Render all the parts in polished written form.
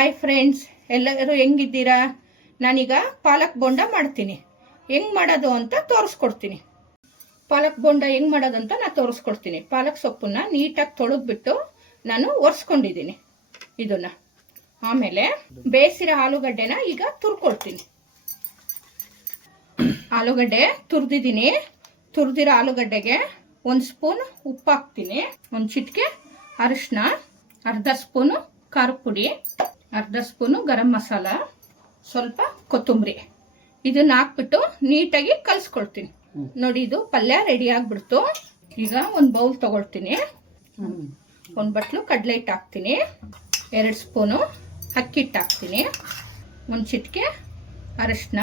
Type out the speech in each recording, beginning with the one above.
Hi friends, ಎಲ್ಲರೂ ಹೆಂಗಿದ್ದೀರಾ? ನಾನೀಗ ಪಾಲಕ್ ಬೋಂಡ ಮಾಡ್ತೀನಿ. ಹೆಂಗೆ ಮಾಡೋದು ಅಂತ ತೋರಿಸ್ಕೊಡ್ತೀನಿ. ಪಾಲಕ್ ಬೋಂಡ ಹೆಂಗೆ ಮಾಡೋದಂತ ನಾನು ತೋರಿಸ್ಕೊಡ್ತೀನಿ. ಪಾಲಕ್ ಸೊಪ್ಪನ್ನ ನೀಟಾಗಿ ತೊಳೆದ್ಬಿಟ್ಟು ನಾನು ಒರೆಸ್ಕೊಂಡಿದ್ದೀನಿ ಇದನ್ನು. ಆಮೇಲೆ ಬೇಯಿಸಿರೋ ಆಲೂಗಡ್ಡೆನ ಈಗ ತುರ್ಕೊಳ್ತೀನಿ. ಆಲೂಗಡ್ಡೆ ತುರಿದಿದ್ದೀನಿ. ತುರಿದಿರೋ ಆಲೂಗಡ್ಡೆಗೆ 1 ಸ್ಪೂನ್ ಉಪ್ಪು ಹಾಕ್ತೀನಿ, 1 ಚಿಟಿಕೆ ಅರಿಶಿನ, ಅರ್ಧ ಸ್ಪೂನು ಖಾರದ ಪುಡಿ, ಅರ್ಧ ಸ್ಪೂನು ಗರಂ ಮಸಾಲ, ಸ್ವಲ್ಪ ಕೊತ್ತಂಬರಿ. ಇದನ್ನ ಹಾಕ್ಬಿಟ್ಟು ನೀಟಾಗಿ ಕಲಿಸ್ಕೊಳ್ತೀನಿ. ನೋಡಿ, ಇದು ಪಲ್ಯ ರೆಡಿ ಆಗಿಬಿಡ್ತು. ಈಗ ಒಂದು ಬೌಲ್ ತಗೊಳ್ತೀನಿ. 1 ಬಟ್ಲು ಕಡಲೆ ಹಿಟ್ಟು ಹಾಕ್ತೀನಿ, 2 ಸ್ಪೂನು ಅಕ್ಕಿ ಹಿಟ್ಟು ಹಾಕ್ತೀನಿ, 1 ಚಿಟಿಕೆ ಅರಿಶಿನ,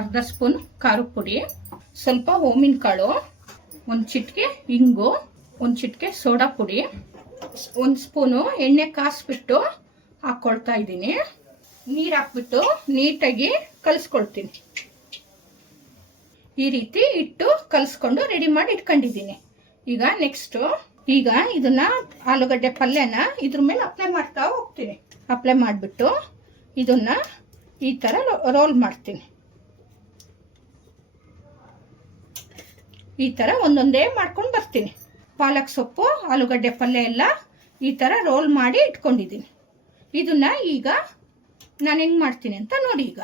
ಅರ್ಧ ಸ್ಪೂನ್ ಖಾರದ ಪುಡಿ, ಸ್ವಲ್ಪ ಓಮಿನ ಕಾಳು, 1 ಚಿಟಿಕೆ ಇಂಗು, 1 ಚಿಟಿಕೆ ಸೋಡಾ ಪುಡಿ, 1 ಸ್ಪೂನು ಎಣ್ಣೆ ಕಾಯಿಸ್ಬಿಟ್ಟು ಹಾಕ್ಕೊಳ್ತಾ ಇದ್ದೀನಿ. ನೀರು ಹಾಕ್ಬಿಟ್ಟು ನೀಟಾಗಿ ಕಲಿಸ್ಕೊಳ್ತೀನಿ. ಈ ರೀತಿ ಇಟ್ಟು ಕಲಿಸ್ಕೊಂಡು ರೆಡಿ ಮಾಡಿ ಇಟ್ಕೊಂಡಿದ್ದೀನಿ. ಈಗ ನೆಕ್ಸ್ಟು ಇದನ್ನ ಆಲೂಗಡ್ಡೆ ಪಲ್ಯನ ಇದ್ರ ಮೇಲೆ ಅಪ್ಲೈ ಮಾಡ್ತಾ ಹೋಗ್ತೀನಿ. ಅಪ್ಲೈ ಮಾಡಿಬಿಟ್ಟು ಇದನ್ನ ಈ ಥರ ರೋಲ್ ಮಾಡ್ತೀನಿ. ಈ ಥರ ಒಂದೊಂದೇ ಮಾಡ್ಕೊಂಡು ಬರ್ತೀನಿ. ಪಾಲಕ್ ಸೊಪ್ಪು, ಆಲೂಗಡ್ಡೆ ಪಲ್ಯ ಎಲ್ಲ ಈ ಥರ ರೋಲ್ ಮಾಡಿ ಇಟ್ಕೊಂಡಿದ್ದೀನಿ. ಇದನ್ನ ಈಗ ನಾನು ಹೆಂಗೆ ಮಾಡ್ತೀನಿ ಅಂತ ನೋಡಿ. ಈಗ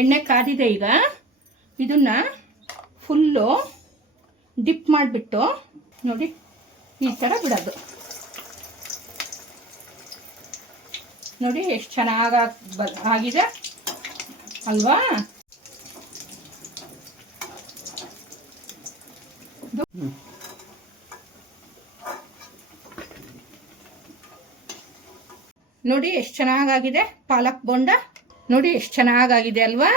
ಎಣ್ಣೆ ಕಾದಿದೆ. ಈಗ ಇದನ್ನ ಫುಲ್ಲು ಡಿಪ್ ಮಾಡಿಬಿಟ್ಟು ನೋಡಿ ಈ ಥರ ಬಿಡೋದು. ನೋಡಿ ಎಷ್ಟು ಚೆನ್ನಾಗಿ ಆಗಿದೆ ಅಲ್ವಾ? ನೋಡಿ ಎಷ್ಟು ಚೆನ್ನಾಗಿದೆ ಪಾಲಕ್ ಬೋಂಡ. ನೋಡಿ ಎಷ್ಟು ಚೆನ್ನಾಗಿದೆ ಅಲ್ವಾ?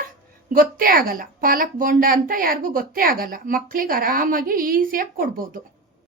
ಗೊತ್ತೇ ಆಗಲ್ಲ. ಪಾಲಕ್ ಬೋಂಡ ಅಂತ ಯಾರಿಗೂ ಗೊತ್ತೇ ಆಗಲ್ಲ. ಮಕ್ಕಳಿಗೆ ಆರಾಮಾಗಿ ಈಸಿಯಾಗಿ ಕೊಡ್ಬೋದು.